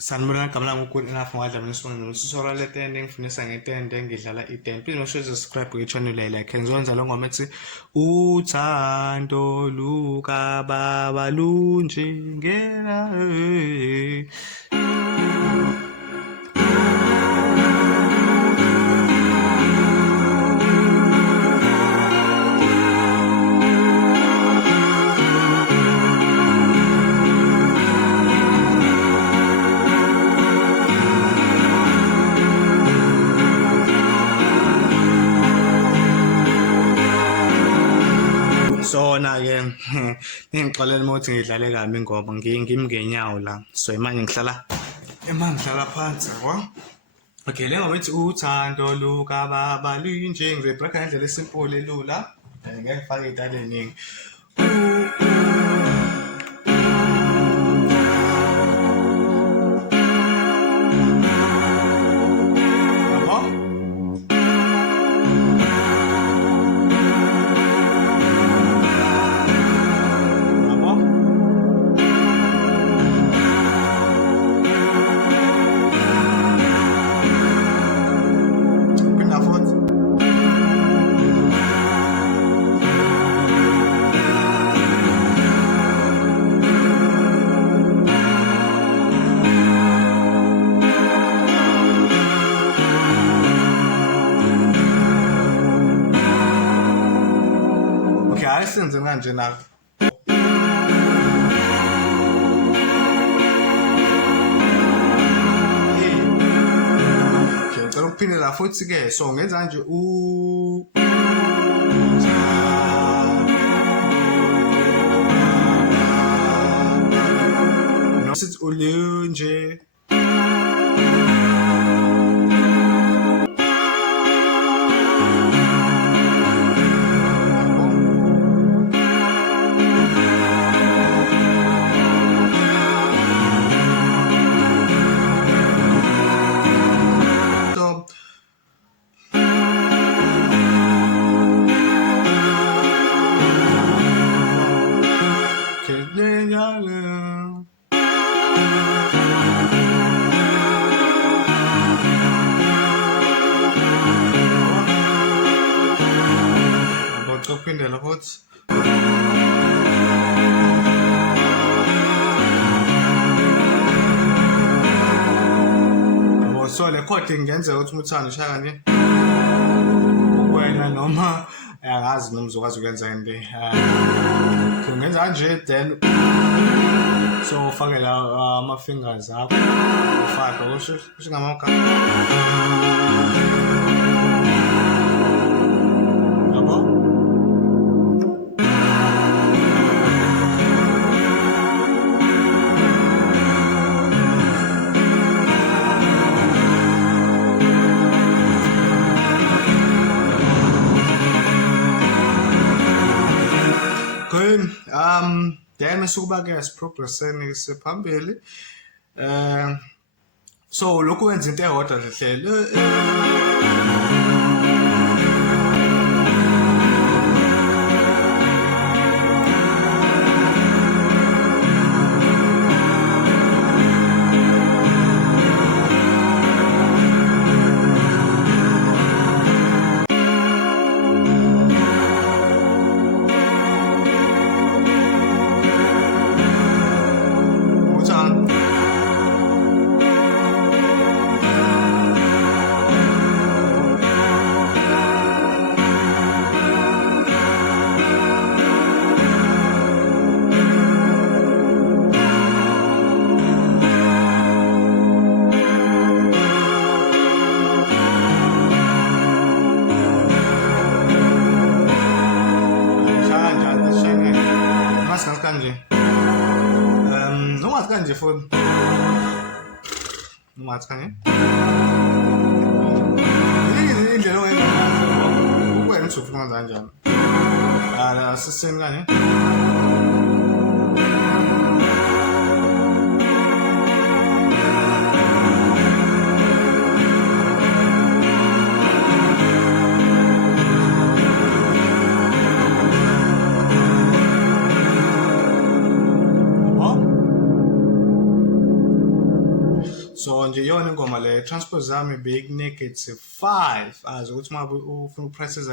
Sanibona kamla good enough uthando sibonga sisora letende ngifundisa ngetende ngidlala itende phinde ngishaywe subscribe kwi-channel like ngizokwenza lo ngoma ethi uthando lukaBaba lunjingela sona-ke ngingixolela uma ukuthi ngidlale kabi ngoba ngimi ngenyawo la so manje ngihlala phansi yabo. Okay, le ngoma ithi uthando lukaBaba lunje ngizobreaka ngendlela esimple elula ngeke ngifake iy'tayile ey'ningi. Senze kanje na okay, ngicela ukuphindela futhi ke so ngenza nje no sithi ulunje Phindela futhi so le chord ingenzeka ukuthi uthando ushaya kanje wena noma angazi noma uzokwazi ukwenza into ngenza kanje then so ufake la ama-fingers akho ufake kusho ngamaka then sukuba-ke asiprogresseni sephambili so lokhu wenza into eyodwa lihlelo kanje noma kanje phone noma kanje indlela wena uthi ufuna kanjani ala siseni kanje So nje iyona ingoma le transport zami beyiku-5 azi ukuthi uma ufuna uprices